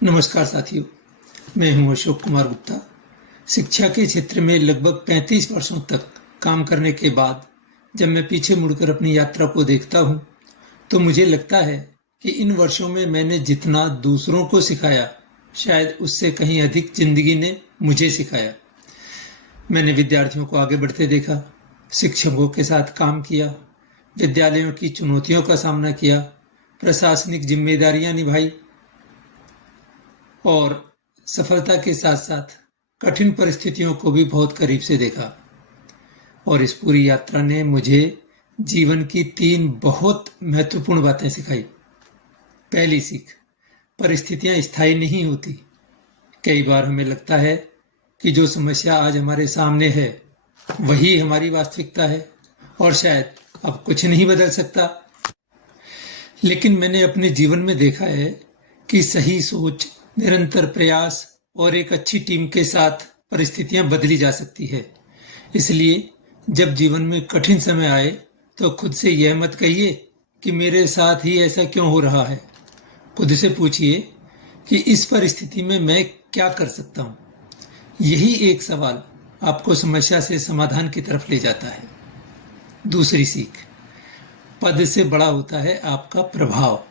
नमस्कार साथियों, मैं हूं अशोक कुमार गुप्ता। शिक्षा के क्षेत्र में लगभग 35 वर्षों तक काम करने के बाद जब मैं पीछे मुड़कर अपनी यात्रा को देखता हूं, तो मुझे लगता है कि इन वर्षों में मैंने जितना दूसरों को सिखाया, शायद उससे कहीं अधिक जिंदगी ने मुझे सिखाया। मैंने विद्यार्थियों को आगे बढ़ते देखा, शिक्षकों के साथ काम किया, विद्यालयों की चुनौतियों का सामना किया, प्रशासनिक जिम्मेदारियां निभाई और सफलता के साथ साथ कठिन परिस्थितियों को भी बहुत करीब से देखा। और इस पूरी यात्रा ने मुझे जीवन की 3 बहुत महत्वपूर्ण बातें सिखाई। पहली सीख, परिस्थितियां स्थायी नहीं होती। कई बार हमें लगता है कि जो समस्या आज हमारे सामने है वही हमारी वास्तविकता है और शायद अब कुछ नहीं बदल सकता। लेकिन मैंने अपने जीवन में देखा है कि सही सोच, निरंतर प्रयास और एक अच्छी टीम के साथ परिस्थितियां बदली जा सकती है। इसलिए जब जीवन में कठिन समय आए तो खुद से यह मत कहिए कि मेरे साथ ही ऐसा क्यों हो रहा है। खुद से पूछिए कि इस परिस्थिति में मैं क्या कर सकता हूं। यही एक सवाल आपको समस्या से समाधान की तरफ ले जाता है। दूसरी सीख, पद से बड़ा होता है आपका प्रभाव।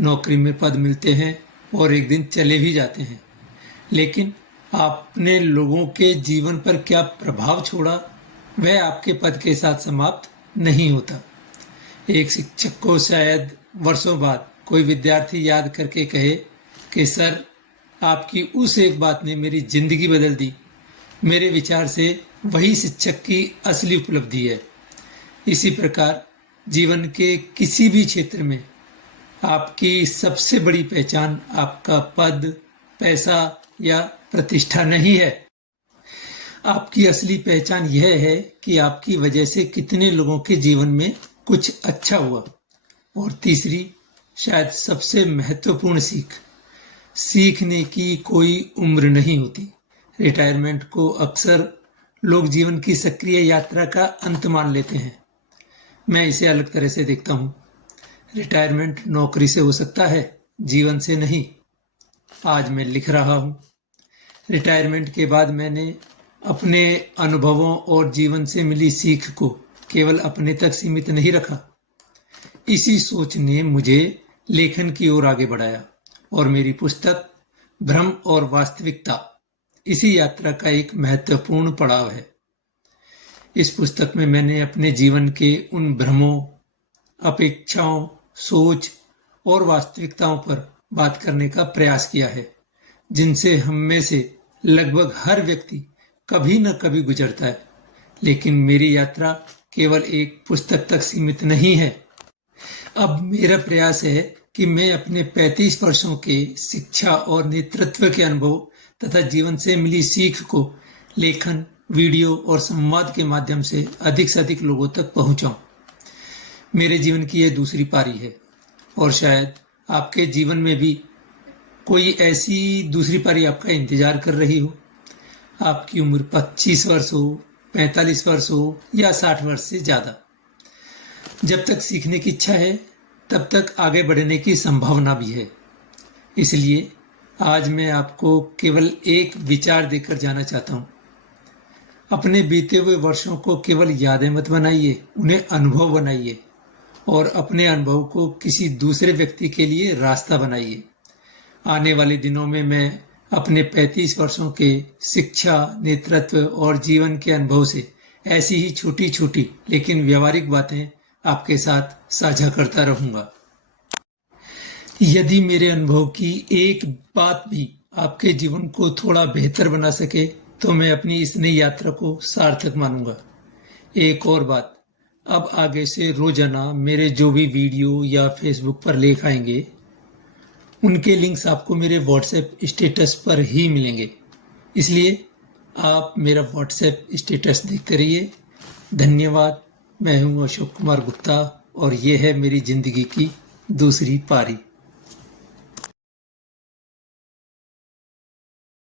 नौकरी में पद मिलते हैं और एक दिन चले भी जाते हैं, लेकिन आपने लोगों के जीवन पर क्या प्रभाव छोड़ा वह आपके पद के साथ समाप्त नहीं होता। एक शिक्षक को शायद वर्षों बाद कोई विद्यार्थी याद करके कहे कि सर, आपकी उस एक बात ने मेरी जिंदगी बदल दी। मेरे विचार से वही शिक्षक की असली उपलब्धि है। इसी प्रकार जीवन के किसी भी क्षेत्र में आपकी सबसे बड़ी पहचान आपका पद, पैसा या प्रतिष्ठा नहीं है। आपकी असली पहचान यह है कि आपकी वजह से कितने लोगों के जीवन में कुछ अच्छा हुआ। और तीसरी, शायद सबसे महत्वपूर्ण सीख, सीखने की कोई उम्र नहीं होती। रिटायरमेंट को अक्सर लोग जीवन की सक्रिय यात्रा का अंत मान लेते हैं। मैं इसे अलग तरह से देखता हूँ। रिटायरमेंट नौकरी से हो सकता है, जीवन से नहीं। आज मैं लिख रहा हूँ। रिटायरमेंट के बाद मैंने अपने अनुभवों और जीवन से मिली सीख को केवल अपने तक सीमित नहीं रखा। इसी सोच ने मुझे लेखन की ओर आगे बढ़ाया और मेरी पुस्तक भ्रम और वास्तविकता इसी यात्रा का एक महत्वपूर्ण पड़ाव है। इस पुस्तक में मैंने अपने जीवन के उन भ्रमों, अपेक्षाओं, सोच और वास्तविकताओं पर बात करने का प्रयास किया है, जिनसे हम में से लगभग हर व्यक्ति कभी न कभी गुजरता है। लेकिन मेरी यात्रा केवल एक पुस्तक तक सीमित नहीं है। अब मेरा प्रयास है कि मैं अपने 35 वर्षों के शिक्षा और नेतृत्व के अनुभव तथा जीवन से मिली सीख को लेखन, वीडियो और संवाद के माध्यम से अधिक लोगों तक पहुंचाऊं। मेरे जीवन की यह दूसरी पारी है और शायद आपके जीवन में भी कोई ऐसी दूसरी पारी आपका इंतजार कर रही हो। आपकी उम्र 25 वर्ष हो, 45 वर्ष हो या 60 वर्ष से ज्यादा। जब तक सीखने की इच्छा है तब तक आगे बढ़ने की संभावना भी है। इसलिए आज मैं आपको केवल एक विचार देकर जाना चाहता हूं। अपने बीते हुए वर्षों को केवल यादें मत बनाइए, उन्हें अनुभव बनाइए और अपने अनुभव को किसी दूसरे व्यक्ति के लिए रास्ता बनाइए। आने वाले दिनों में मैं अपने 35 वर्षों के शिक्षा, नेतृत्व और जीवन के अनुभव से ऐसी ही छोटी छोटी लेकिन व्यवहारिक बातें आपके साथ साझा करता रहूंगा। यदि मेरे अनुभव की एक बात भी आपके जीवन को थोड़ा बेहतर बना सके तो मैं अपनी इस नई यात्रा को सार्थक मानूंगा। एक और बात, अब आगे से रोजाना मेरे जो भी वीडियो या फेसबुक पर लेख आएंगे उनके लिंक्स आपको मेरे व्हाट्सएप स्टेटस पर ही मिलेंगे। इसलिए आप मेरा व्हाट्सएप स्टेटस देखते रहिए। धन्यवाद। मैं हूं अशोक कुमार गुप्ता और ये है मेरी जिंदगी की दूसरी पारी।